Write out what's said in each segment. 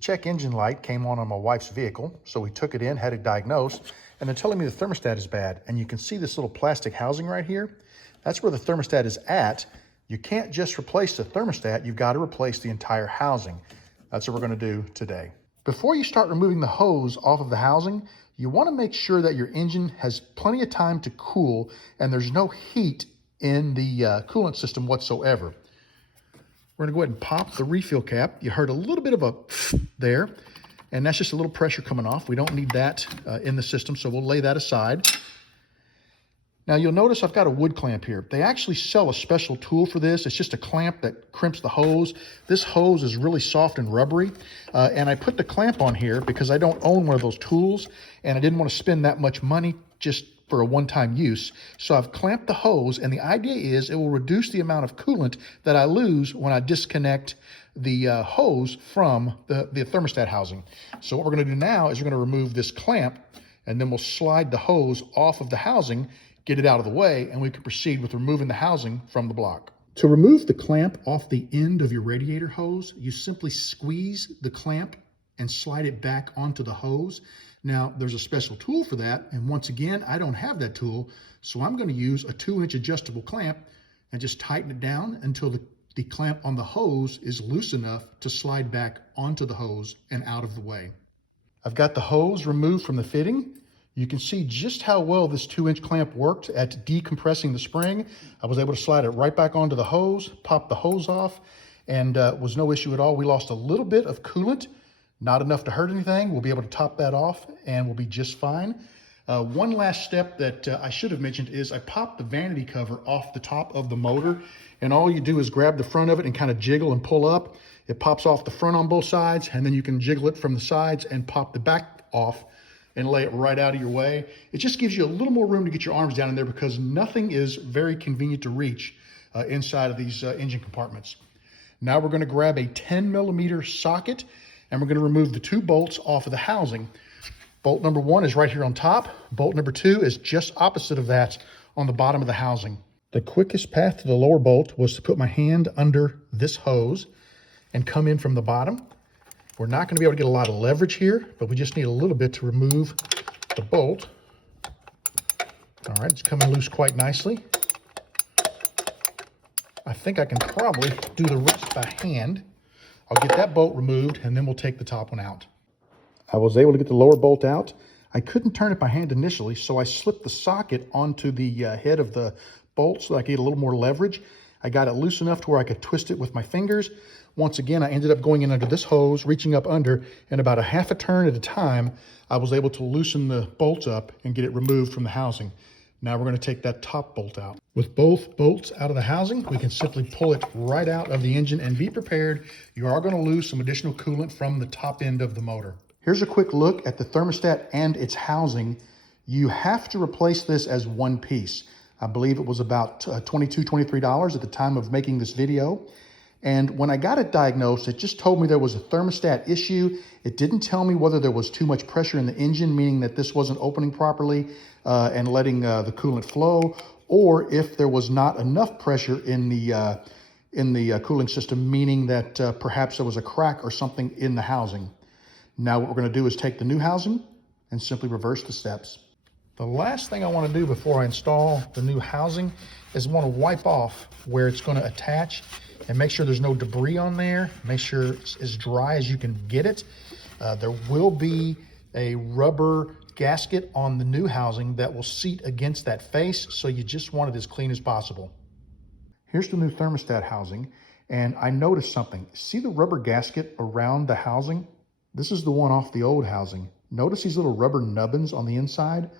check engine light came on my wife's vehicle, so we took it in, had it diagnosed, and they're telling me the thermostat is bad. And you can see this little plastic housing right here. That's where the thermostat is at. You can't just replace the thermostat, you've got to replace the entire housing. That's what we're going to do today. Before you start removing the hose off of the housing, you want to make sure that your engine has plenty of time to cool and there's no heat in the coolant system whatsoever. We're gonna go ahead and pop the refill cap. You heard a little bit of a there, and that's just a little pressure coming off. We don't need that in the system, so we'll lay that aside. Now you'll notice I've got a wood clamp here. They actually sell a special tool for this. It's just a clamp that crimps the hose. This hose is really soft and rubbery, and I put the clamp on here because I don't own one of those tools, and I didn't want to spend that much money just for a one-time use. So I've clamped the hose, and the idea is it will reduce the amount of coolant that I lose when I disconnect the hose from the thermostat housing. So what we're gonna do now is we're gonna remove this clamp, and then we'll slide the hose off of the housing, get it out of the way, and we can proceed with removing the housing from the block. To remove the clamp off the end of your radiator hose, you simply squeeze the clamp and slide it back onto the hose. Now, there's a special tool for that, and once again, I don't have that tool, so I'm going to use a 2-inch adjustable clamp and just tighten it down until the clamp on the hose is loose enough to slide back onto the hose and out of the way. I've got the hose removed from the fitting. You can see just how well this 2-inch clamp worked at decompressing the spring. I was able to slide it right back onto the hose, pop the hose off, and was no issue at all. We lost a little bit of coolant, not enough to hurt anything. We'll be able to top that off and we'll be just fine. One last step that I should have mentioned is I popped the vanity cover off the top of the motor, and all you do is grab the front of it and kind of jiggle and pull up. It pops off the front on both sides, and then you can jiggle it from the sides and pop the back off and lay it right out of your way. It just gives you a little more room to get your arms down in there because nothing is very convenient to reach inside of these engine compartments. Now we're going to grab a 10mm socket, and we're going to remove the 2 bolts off of the housing. Bolt number 1 is right here on top. Bolt number 2 is just opposite of that on the bottom of the housing. The quickest path to the lower bolt was to put my hand under this hose and come in from the bottom. We're not going to be able to get a lot of leverage here, but we just need a little bit to remove the bolt. All right, it's coming loose quite nicely. I think I can probably do the rest by hand. I'll get that bolt removed, and then we'll take the top one out. I was able to get the lower bolt out. I couldn't turn it by hand initially, so I slipped the socket onto the head of the bolt so I could get a little more leverage. I got it loose enough to where I could twist it with my fingers. Once again, I ended up going in under this hose, reaching up under, and about a half a turn at a time, I was able to loosen the bolt up and get it removed from the housing. Now we're going to take that top bolt out. With both bolts out of the housing, we can simply pull it right out of the engine and be prepared. You are going to lose some additional coolant from the top end of the motor. Here's a quick look at the thermostat and its housing. You have to replace this as one piece. I believe it was about $22, $23 at the time of making this video. And when I got it diagnosed, it just told me there was a thermostat issue. It didn't tell me whether there was too much pressure in the engine, meaning that this wasn't opening properly and letting the coolant flow, or if there was not enough pressure in the cooling system, meaning that perhaps there was a crack or something in the housing. Now what we're going to do is take the new housing and simply reverse the steps. The last thing I want to do before I install the new housing is I want to wipe off where it's going to attach and make sure there's no debris on there. Make sure it's as dry as you can get it. There will be a rubber gasket on the new housing that will seat against that face, so you just want it as clean as possible. Here's the new thermostat housing, and I noticed something. See the rubber gasket around the housing? This is the one off the old housing. Notice these little rubber nubbins on the inside?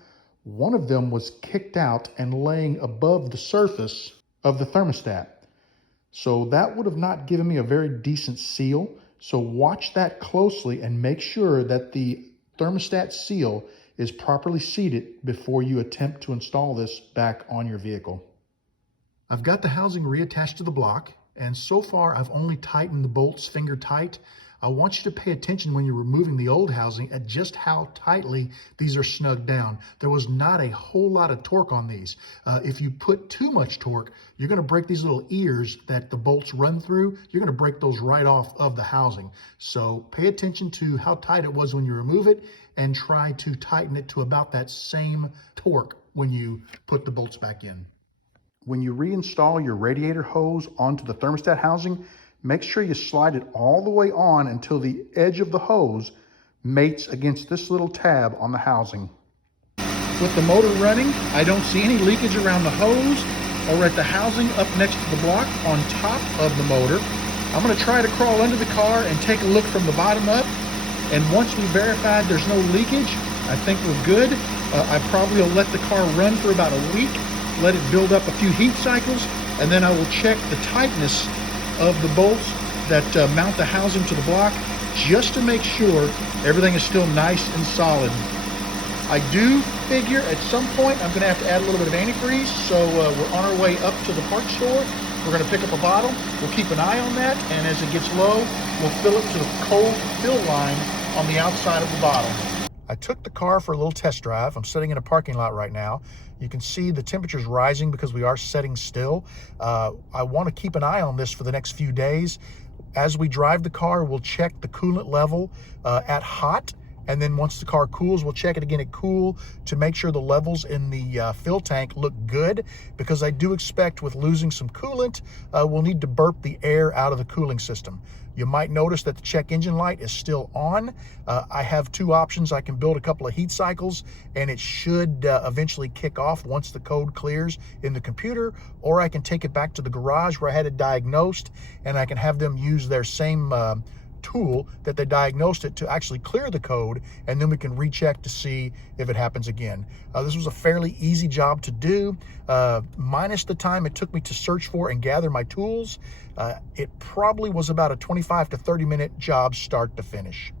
One of them was kicked out and laying above the surface of the thermostat. So that would have not given me a very decent seal. So watch that closely and make sure that the thermostat seal is properly seated before you attempt to install this back on your vehicle. I've got the housing reattached to the block, and so far I've only tightened the bolts finger tight. I want you to pay attention when you're removing the old housing at just how tightly these are snugged down. There was not a whole lot of torque on these. If you put too much torque, you're going to break these little ears that the bolts run through. You're going to break those right off of the housing. So pay attention to how tight it was when you remove it and try to tighten it to about that same torque when you put the bolts back in. When you reinstall your radiator hose onto the thermostat housing, make sure you slide it all the way on until the edge of the hose mates against this little tab on the housing. With the motor running, I don't see any leakage around the hose or at the housing up next to the block on top of the motor. I'm going to try to crawl under the car and take a look from the bottom up. And once we verified there's no leakage, I think we're good. I probably will let the car run for about a week, let it build up a few heat cycles, and then I will check the tightness of the bolts that mount the housing to the block just to make sure everything is still nice and solid. I do figure at some point I'm going to have to add a little bit of antifreeze, so we're on our way up to the parts store. We're going to pick up a bottle. We'll keep an eye on that, and as it gets low, we'll fill it to the cold fill line on the outside of the bottle. I took the car for a little test drive. I'm sitting in a parking lot right now. You can see the temperature's rising because we are setting still. I want to keep an eye on this for the next few days. As we drive the car, we'll check the coolant level at hot. And then once the car cools, we'll check it again at cool to make sure the levels in the fill tank look good, because I do expect with losing some coolant, we'll need to burp the air out of the cooling system. You might notice that the check engine light is still on. I have two options. I can build a couple of heat cycles and it should eventually kick off once the code clears in the computer, or I can take it back to the garage where I had it diagnosed and I can have them use their same tool that they diagnosed it to actually clear the code, and then we can recheck to see if it happens again. This was a fairly easy job to do, minus the time it took me to search for and gather my tools. It probably was about a 25 to 30 minute job start to finish.